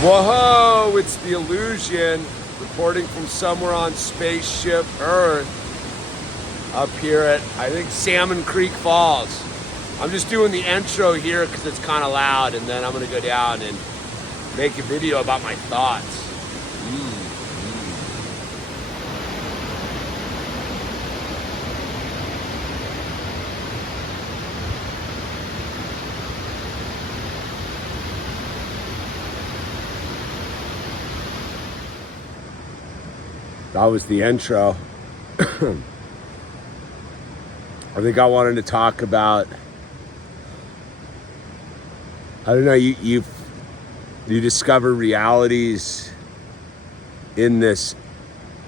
Whoa, it's the Illusion reporting from somewhere on Spaceship Earth up here at, I think, Salmon Creek Falls. I'm just doing the intro here because it's kind of loud, and then I'm going to go down and make a video about my thoughts. That was the intro. I think I wanted to talk about, I don't know, you discover realities in this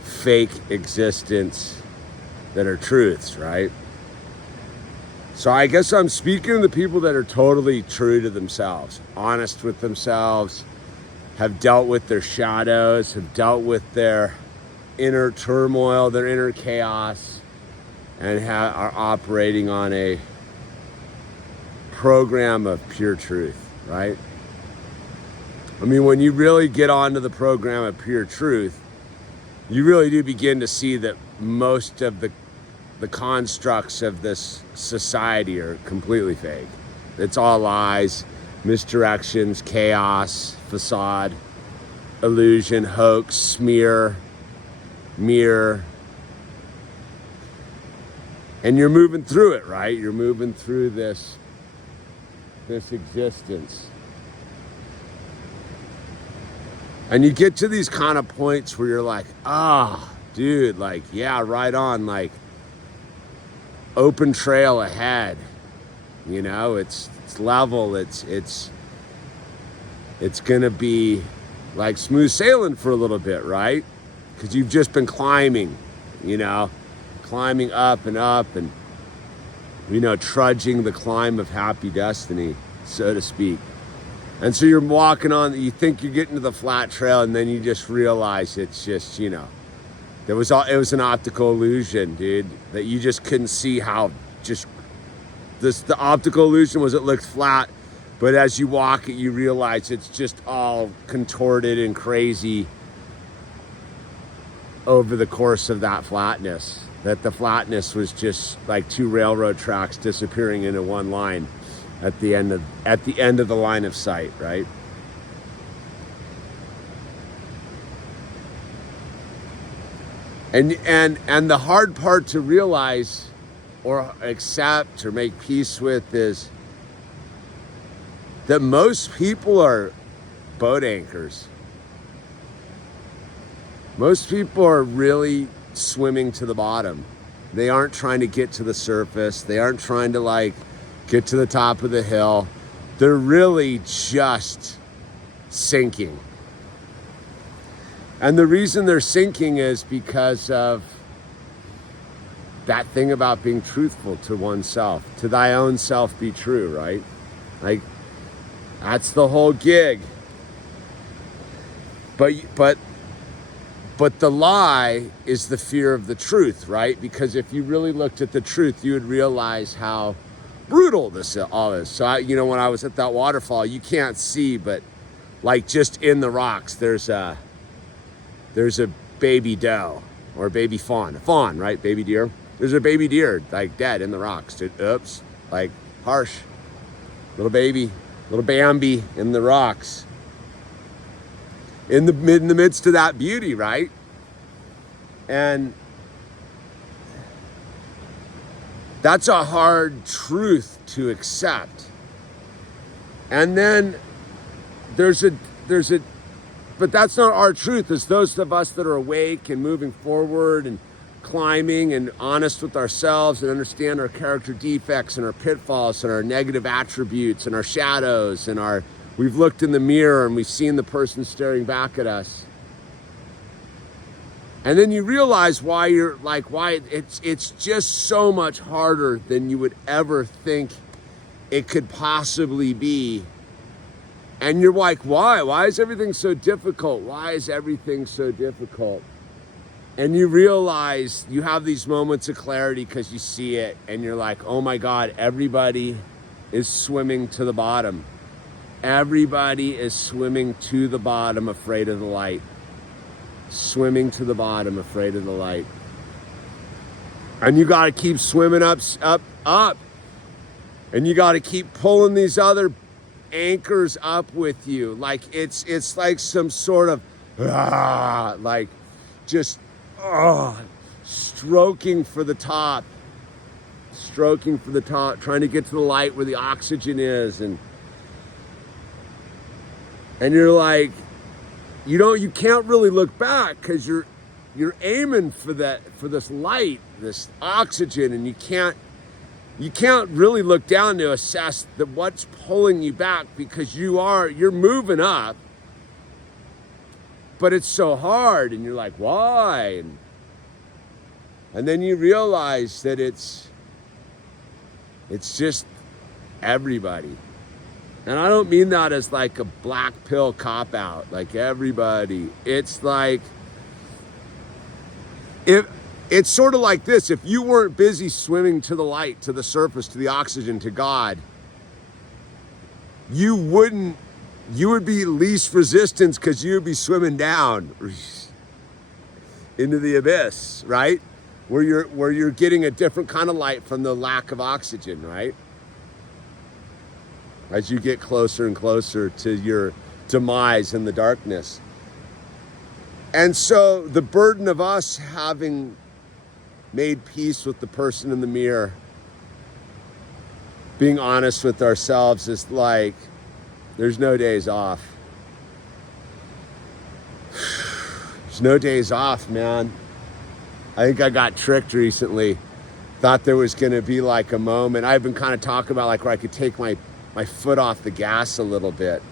fake existence that are truths, right? So I guess I'm speaking to the people that are totally true to themselves, honest with themselves, have dealt with their shadows, have dealt with their inner turmoil, their inner chaos, and are operating on a program of pure truth, right? I mean, when you really get onto the program of pure truth, you really do begin to see that most of the constructs of this society are completely fake. It's all lies, misdirections, chaos, facade, illusion, hoax, smear, mirror. And you're moving through it, right? You're moving through this existence. And you get to these kind of points where you're like, dude, like, yeah, right on, like, open trail ahead. You know, it's level, it's gonna be like smooth sailing for a little bit, right? Because you've just been climbing, climbing up and, trudging the climb of happy destiny, so to speak. And so you're walking on, you think you're getting to the flat trail, and then you just realize it's just, it was an optical illusion, dude, that you just couldn't see how the optical illusion was it looked flat, but as you walk it, you realize it's just all contorted and crazy over the course of that flatness, that the flatness was just like two railroad tracks disappearing into one line at the end of the line of sight, right? And the hard part to realize or accept or make peace with is that most people are boat anchors. Most people are really swimming to the bottom. They aren't trying to get to the surface. They aren't trying to get to the top of the hill. They're really just sinking. And the reason they're sinking is because of that thing about being truthful to oneself. To thy own self be true, right? Like, that's the whole gig. But the lie is the fear of the truth, right? Because if you really looked at the truth, you would realize how brutal this all is. So, when I was at that waterfall, you can't see, but just in the rocks, there's a baby doe or baby fawn. A fawn, right? Baby deer. There's a baby deer, dead in the rocks, dude. Oops. Harsh. Little baby, little Bambi in the rocks. In the midst of that beauty, right? And that's a hard truth to accept. And then but that's not our truth. It's those of us that are awake and moving forward and climbing and honest with ourselves and understand our character defects and our pitfalls and our negative attributes and our shadows and we've looked in the mirror and we've seen the person staring back at us. And then you realize why it's just so much harder than you would ever think it could possibly be. And you're like, why? Why is everything so difficult? Why is everything so difficult? And you realize you have these moments of clarity because you see it and you're like, oh my God, everybody is swimming to the bottom. Everybody is swimming to the bottom, afraid of the light. Swimming to the bottom, afraid of the light. And you got to keep swimming up. And you got to keep pulling these other anchors up with you. Like it's like some sort of, like just stroking for the top. Stroking for the top, trying to get to the light where the oxygen is. And you're like, you can't really look back because you're aiming for this light, this oxygen, and you can't really look down to assess what's pulling you back, because you're moving up, but it's so hard, and you're like, why? And then you realize that it's just everybody. And I don't mean that as like a black pill cop out, like everybody. It's like, it's sort of like this: if you weren't busy swimming to the light, to the surface, to the oxygen, to God, you would be least resistance, because you would be swimming down into the abyss, right? Where you're getting a different kind of light from the lack of oxygen, right? As you get closer and closer to your demise in the darkness. And so the burden of us having made peace with the person in the mirror, being honest with ourselves, is like, there's no days off. There's no days off, man. I think I got tricked recently. Thought there was going to be like a moment. I've been kind of talking about like where I could take my foot off the gas a little bit.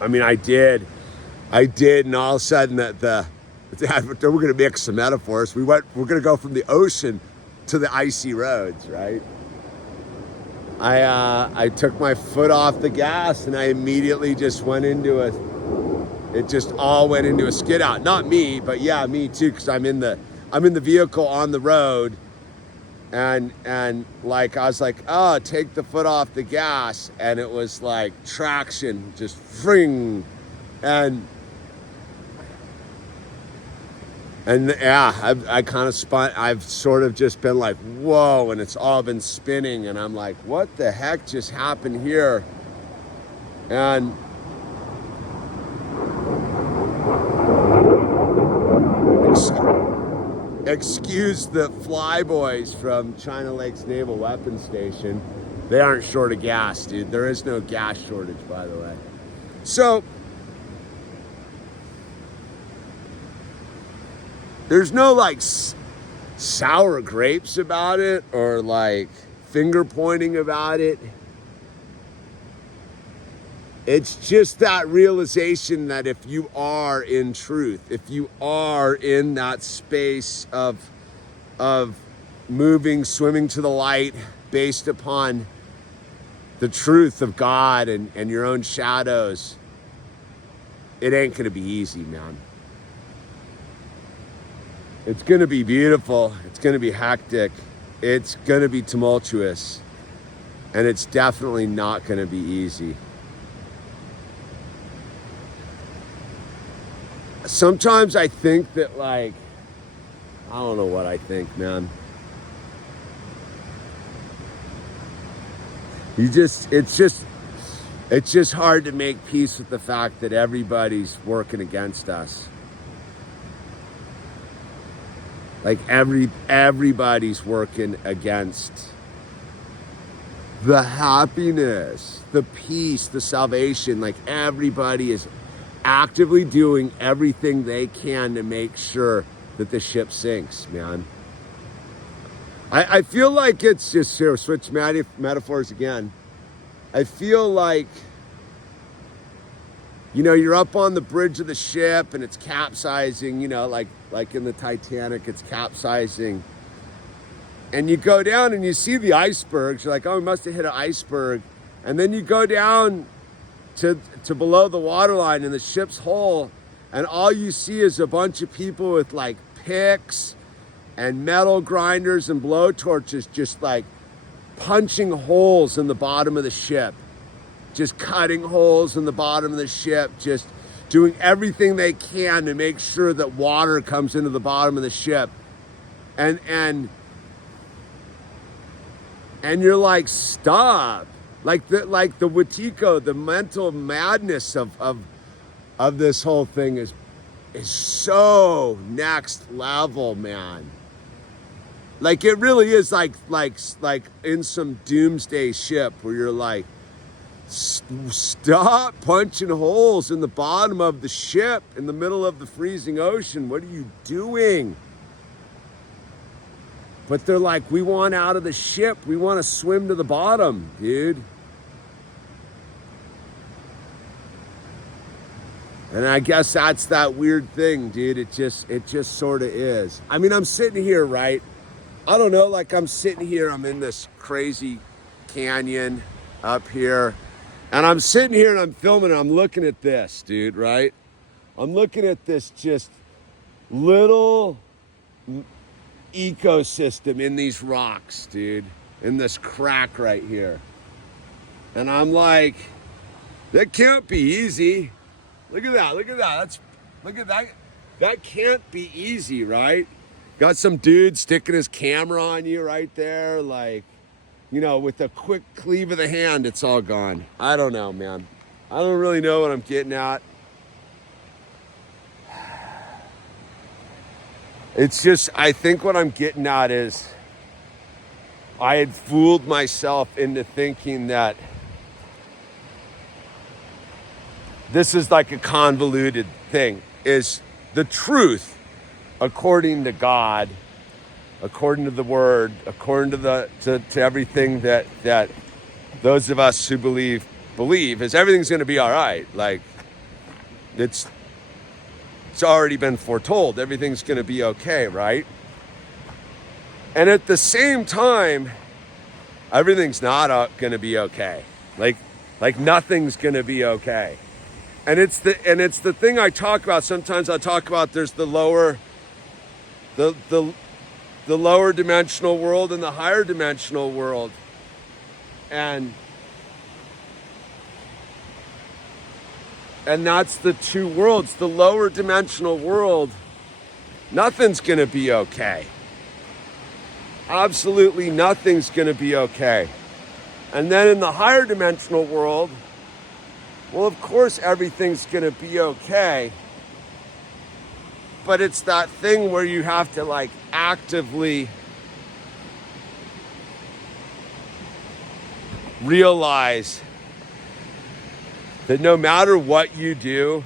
I mean, I did, and all of a sudden we're going to mix some metaphors. We're going to go from the ocean to the icy roads, right? I took my foot off the gas, and I immediately just went into it just all went into a skid out. Not me, but yeah, me too, because I'm in the vehicle on the road. And like, I was like, oh, take the foot off the gas. And it was like traction, just fring. And yeah, I kind of spun. I've sort of just been like, whoa, and it's all been spinning. And I'm like, what the heck just happened here? And excuse the flyboys from China Lakes Naval Weapons Station. They aren't short of gas, dude. There is no gas shortage, by the way. So there's no like sour grapes about it, or like finger pointing about it. It's just that realization that if you are in truth, if you are in that space of moving, swimming to the light based upon the truth of God and your own shadows, it ain't gonna be easy, man. It's gonna be beautiful. It's gonna be hectic. It's gonna be tumultuous. And it's definitely not gonna be easy. Sometimes I think that, like, I don't know what I think, man. It's just hard to make peace with the fact that everybody's working against us. Like everybody's working against the happiness, the peace, the salvation. Like everybody is actively doing everything they can to make sure that the ship sinks, man. I feel like it's just, here, switch metaphors again. I feel like, you know, you're up on the bridge of the ship and it's capsizing, you know, like in the Titanic, it's capsizing. And you go down and you see the icebergs. You're like, oh, we must have hit an iceberg. And then you go down to below the waterline in the ship's hull, and all you see is a bunch of people with like picks and metal grinders and blow torches, just like punching holes in the bottom of the ship. just cutting holes in the bottom of the ship, just doing everything they can to make sure that water comes into the bottom of the ship. And you're like, stop. Like the Wetiko, the mental madness of this whole thing is so next level, man. Like it really is like in some doomsday ship where you're like, stop punching holes in the bottom of the ship in the middle of the freezing ocean. What are you doing? But they're like, we want out of the ship. We want to swim to the bottom, dude. And I guess that's that weird thing, dude. It just sort of is. I mean, I'm sitting here, right? I don't know, like I'm sitting here, I'm in this crazy canyon up here. And I'm sitting here and I'm filming and I'm looking at this, dude, right? I'm looking at this just little ecosystem in these rocks, dude, in this crack right here. And I'm like, that can't be easy. Look at that, look at that. Look at that. That can't be easy, right? Got some dude sticking his camera on you right there, like, you know, with a quick cleave of the hand, it's all gone. I don't know, man. I don't really know what I'm getting at. It's just, I think what I'm getting at is I had fooled myself into thinking that this is like a convoluted thing, is the truth according to God, according to the Word, according to everything that those of us who believe is everything's going to be all right. Like it's already been foretold. Everything's going to be okay, right? And at the same time, everything's not going to be okay. Like nothing's going to be okay. And it's the thing I talk about. Sometimes I talk about there's the lower dimensional world and the higher dimensional world. And that's the two worlds. The lower dimensional world, nothing's going to be okay. Absolutely nothing's going to be okay. And then in the higher dimensional world, well, of course everything's going to be okay. But it's that thing where you have to like actively realize that no matter what you do,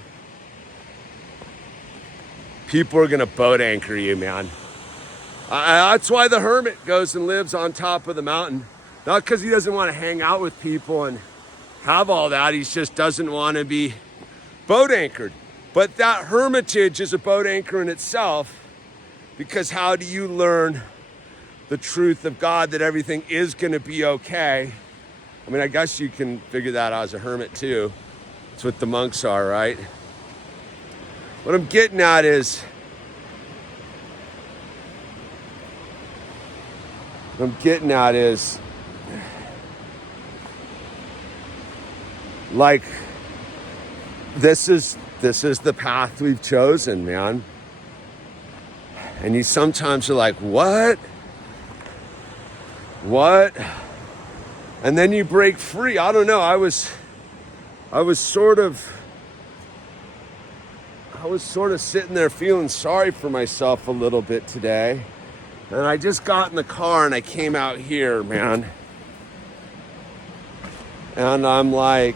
people are going to boat anchor you, man. That's why the hermit goes and lives on top of the mountain. Not because he doesn't want to hang out with people and have all that. He just doesn't want to be boat anchored. But that hermitage is a boat anchor in itself, because how do you learn the truth of God that everything is going to be okay? I mean, I guess you can figure that out as a hermit too. That's what the monks are, right? What I'm getting at is, like, this is the path we've chosen, man. And you sometimes are like, what? And then you break free. I don't know. I was sort of sitting there feeling sorry for myself a little bit today. And I just got in the car and I came out here, man. And I'm like,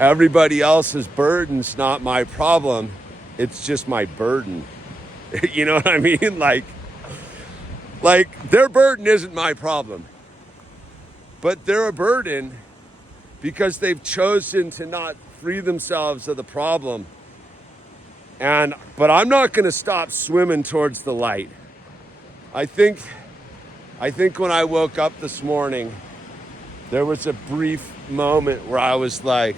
everybody else's burden's not my problem. It's just my burden. You know what I mean? Like their burden isn't my problem. But they're a burden because they've chosen to not free themselves of the problem. But I'm not going to stop swimming towards the light. I think when I woke up this morning, there was a brief moment where I was like,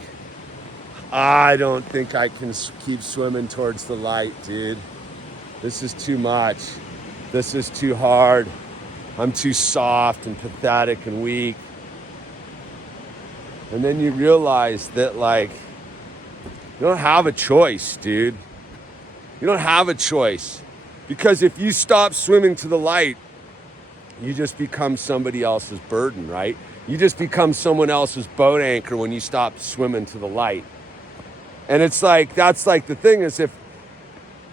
I don't think I can keep swimming towards the light, dude. This is too much. This is too hard. I'm too soft and pathetic and weak. And then you realize that, like, you don't have a choice, dude. You don't have a choice. Because if you stop swimming to the light, you just become somebody else's burden, right? You just become someone else's boat anchor when you stop swimming to the light. And it's like, that's like the thing is, if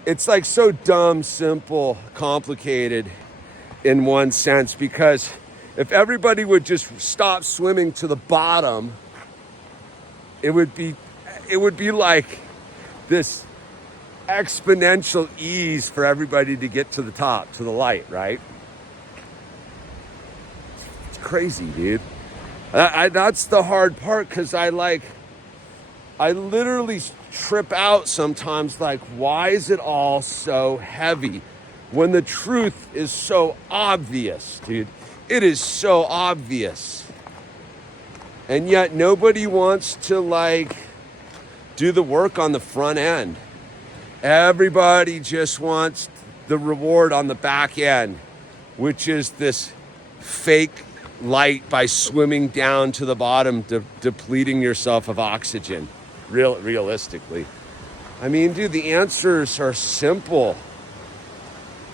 it's like so dumb, simple, complicated in one sense, because if everybody would just stop swimming to the bottom, it would be like this exponential ease for everybody to get to the top, to the light, right? It's crazy, dude. That's the hard part, because I literally trip out sometimes, like, why is it all so heavy when the truth is so obvious, dude? It is so obvious. And yet nobody wants to, like, do the work on the front end. Everybody just wants the reward on the back end, which is this fake light by swimming down to the bottom, depleting yourself of oxygen. Realistically. I mean, dude, the answers are simple.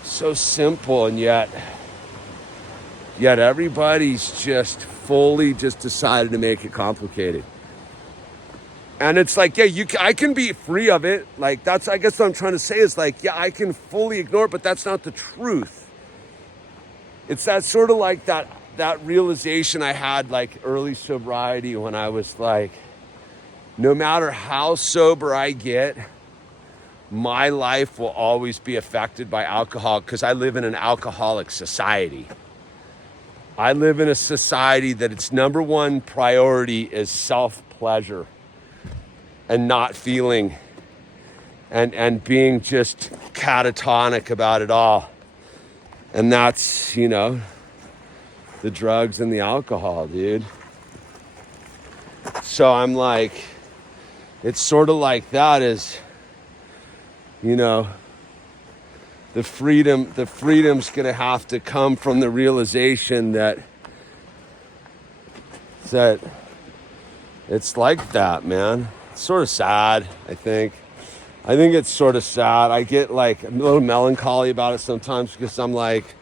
So simple, and yet everybody's just fully just decided to make it complicated. And it's like, yeah, I can be free of it. Like, that's, I guess what I'm trying to say is, like, yeah, I can fully ignore it, but that's not the truth. It's that sort of like that realization I had, like, early sobriety, when I was like, no matter how sober I get, my life will always be affected by alcohol, because I live in an alcoholic society. I live in a society that its number one priority is self-pleasure and not feeling and being just catatonic about it all. And that's, you know, the drugs and the alcohol, dude. So I'm like, it's sort of like that is, you know, the freedom's gonna have to come from the realization that it's like that, man. It's sort of sad, I think it's sort of sad. I get like a little melancholy about it sometimes, because I'm like,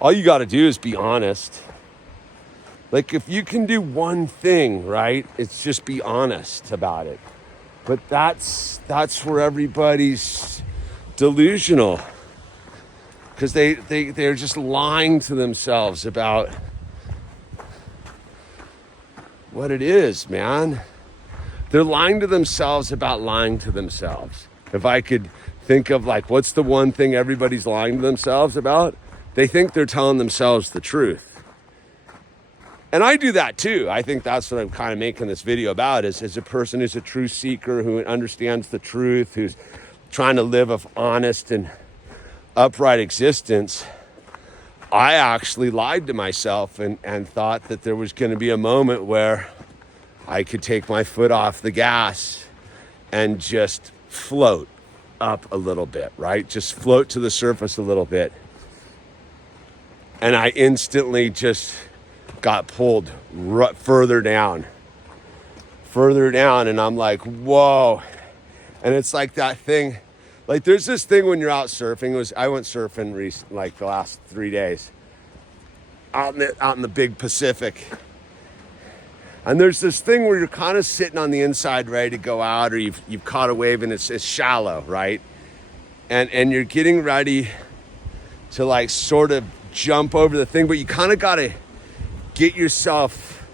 all you got to do is be honest. Like, if you can do one thing, right, it's just be honest about it. But that's where everybody's delusional, because they're just lying to themselves about what it is, man. They're lying to themselves about lying to themselves. If I could think of, like, what's the one thing everybody's lying to themselves about? They think they're telling themselves the truth. And I do that too. I think that's what I'm kind of making this video about, is a person who's a true seeker, who understands the truth, who's trying to live an honest and upright existence. I actually lied to myself and thought that there was going to be a moment where I could take my foot off the gas and just float up a little bit, right? Just float to the surface a little bit. And I instantly just got pulled further down. And I'm like, whoa. And it's like that thing, like there's this thing when you're out surfing. I went surfing like the last 3 days out in the big Pacific. And there's this thing where you're kind of sitting on the inside ready to go out, or you've caught a wave and it's shallow, right? And you're getting ready to like sort of jump over the thing, but you kind of got to get yourself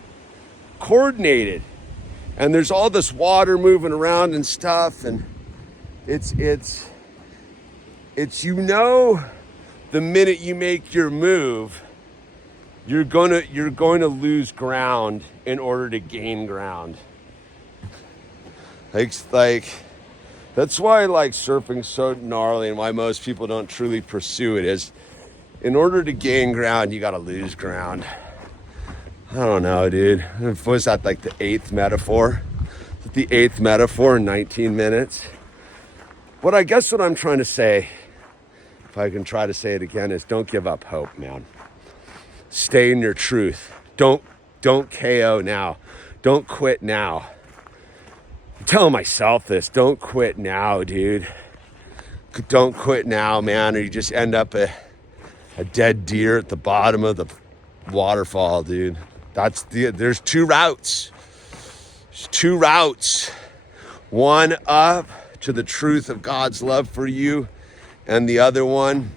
coordinated. And there's all this water moving around and stuff, and it's you know, the minute you make your move, you're going to lose ground in order to gain ground. Like that's why like surfing's so gnarly, and why most people don't truly pursue it, is in order to gain ground, you got to lose ground. I don't know, dude. Was that like the 8th metaphor? The 8th metaphor in 19 minutes? What I guess what I'm trying to say, if I can try to say it again, is don't give up hope, man. Stay in your truth. Don't KO now. don't quit now. I'm telling myself this, don't quit now, dude. Don't quit now, man, or you just end up a dead deer at the bottom of the waterfall, dude. There's two routes. There's two routes. One up to the truth of God's love for you, and the other one,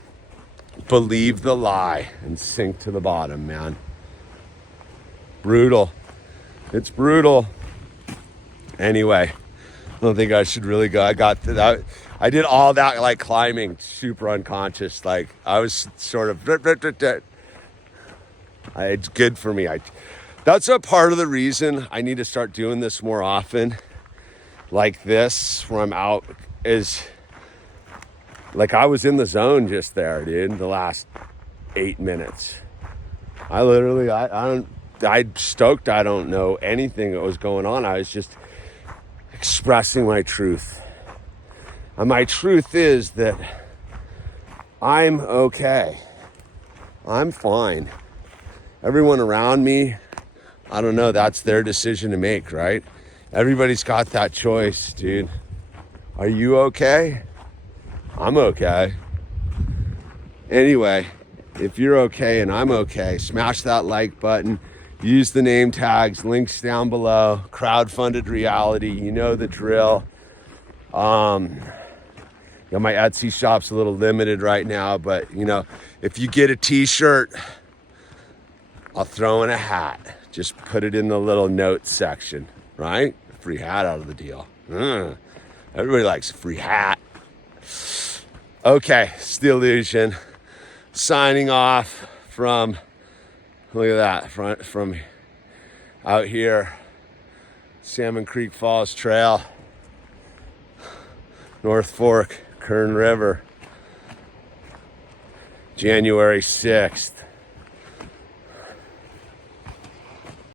believe the lie and sink to the bottom, man. Brutal. It's brutal. Anyway, I don't think I should really go. I did all that like climbing, super unconscious. Like I was sort of, it's good for me. That's a part of the reason I need to start doing this more often. Like this, where I'm out, is like I was in the zone just there, dude, the last 8 minutes. I'm stoked I don't know anything that was going on. I was just expressing my truth. And my truth is that I'm okay. I'm fine. Everyone around me, I don't know, that's their decision to make, right? Everybody's got that choice, dude. Are you okay? I'm okay. Anyway, if you're okay and I'm okay, smash that like button. Use the name tags, links down below. Crowdfunded reality, you know the drill. My Etsy shop's a little limited right now, but if you get a t-shirt, I'll throw in a hat. Just put it in the little notes section, right? Free hat out of the deal. Everybody likes a free hat. Okay, Steelution signing off from, look at that, from out here, Salmon Creek Falls Trail, North Fork, Kern River, January 6th.